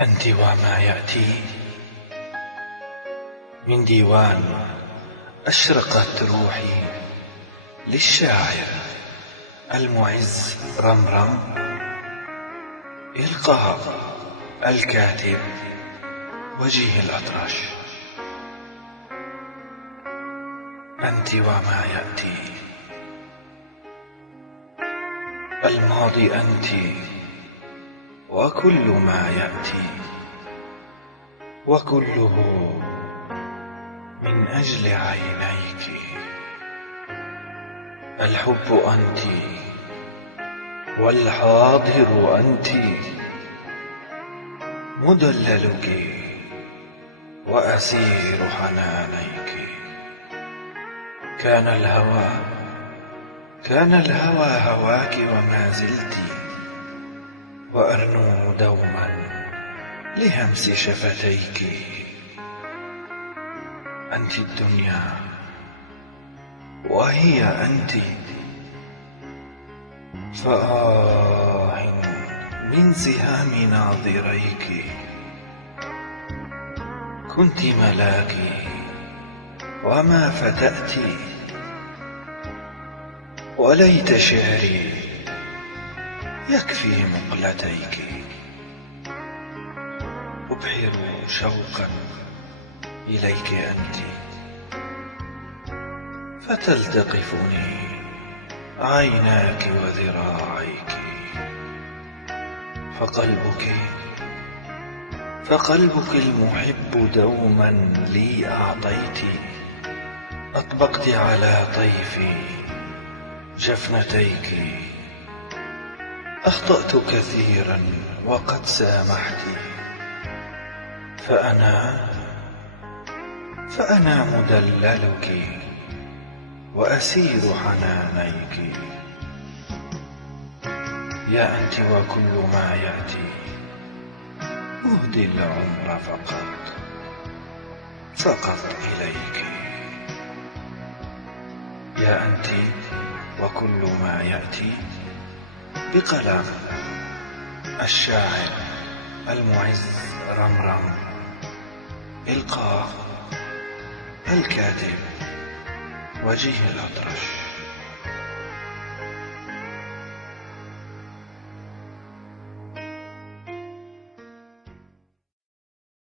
أنت وما يأتي من ديوان أشرقت روحي للشاعر المعز رمرم إلقاء الكاتب وجيه الأطرش. أنت وما يأتي الماضي أنت وكل ما يأتي وكله من أجل عينيك. الحب أنت والحاضر أنت مدللك وأسير حنانيك. كان الهوى هواك وما زلت وأرنو دوما لهمس شفتيك. أنت الدنيا وهي أنت، فآه من زهام ناظريك. كنت ملاكي وما فتأتي، وليت شعري يكفي مقلتيك. أبحر شوقا إليك أنت، فتلتقفني عيناك وذراعيك. فقلبك المحب دوما لي أعطيت. أطبقت على طيفي جفنتيك. أخطأت كثيرا وقد سامحت، فأنا مدللك وأسير حنانيك. يا أنت وكل ما يأتي أهدي العمر فقط إليك. يا أنت وكل ما يأتي بقلم الشاعر المعز رمرم إلقاء الكاتب وجيه الأطرش.